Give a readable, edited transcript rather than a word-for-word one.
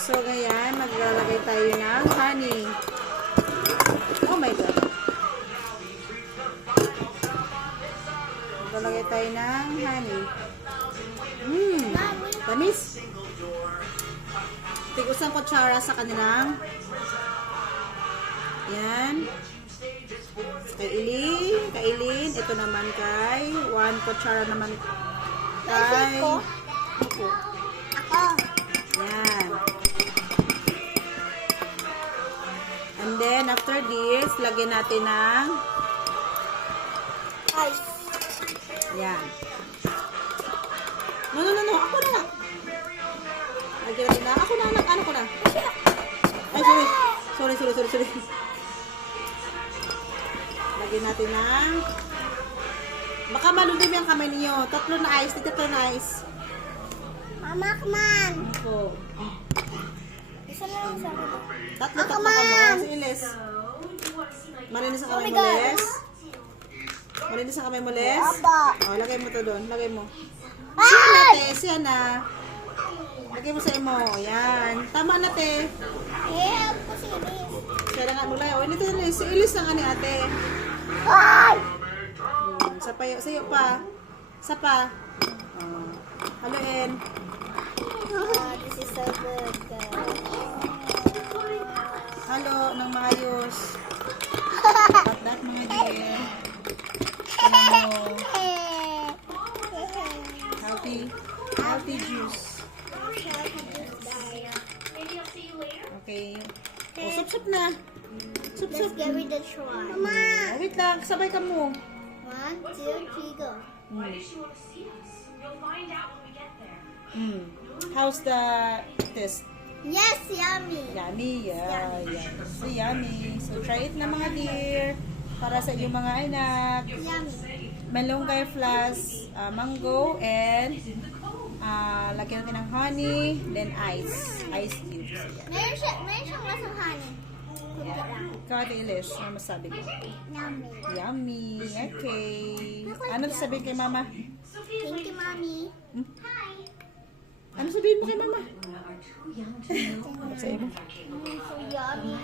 So, ganyan, maglalagay tayo ng honey. Oh my God. Maglalagay tayo ng honey. Panis. Tig-usang kutsara sa kanilang. Yan. Kailin. Ito naman kay 1 kutsara naman kay Ako. Yan. And then, after this, lagyan natin ng Ice. yan. No. Ako na. Lagyan natin na. Ako na. Ano ko na. Ay, sorry. Lagyan natin ng baka malulumi ang kamay ninyo. 3 na ice. 3 na ice. Mama, come on. Ako. Isa lang sa akin. Tatlo come ka mo. on. Si Ilis. Malinis ang Oh kamay my mo, God. Les. Malinis ang kamay mo, Les. Aba. O, lagay mo to doon. Lagay mo. Ay! Siya na. Lagay mo sa imo. Yan. Tama na, te. Help ko si Iris. Siya na nga mulay. O, ito na. Si Ilis na nga ni ate. Ay! Sayo pa. Sa pa. Haluin. This is so good, guys. Halo ng maayos. That mga dear. Ano mo. Healthy juice. Okay. O, sup na. Sup. Let's give it a try. Mama! Wait lang. Sabay ka mo. 1, 2, 3, go. How's the taste? Yes, yummy. Yummy, yeah. So yummy. So try it na mga dear. Para sa inyong mga anak. Yummy. Malunggay plus mango and lagyan natin ng honey, then ice cubes. Meron siyang lasang honey. Kunti lang. Ikaw Ate Ilis, ano masabi ko? Yummy. Yummy. Okay. Ano sabihin kay mama? Thank you, mommy. Ano sabihin mo kay mama? Sa iyo. So yummy.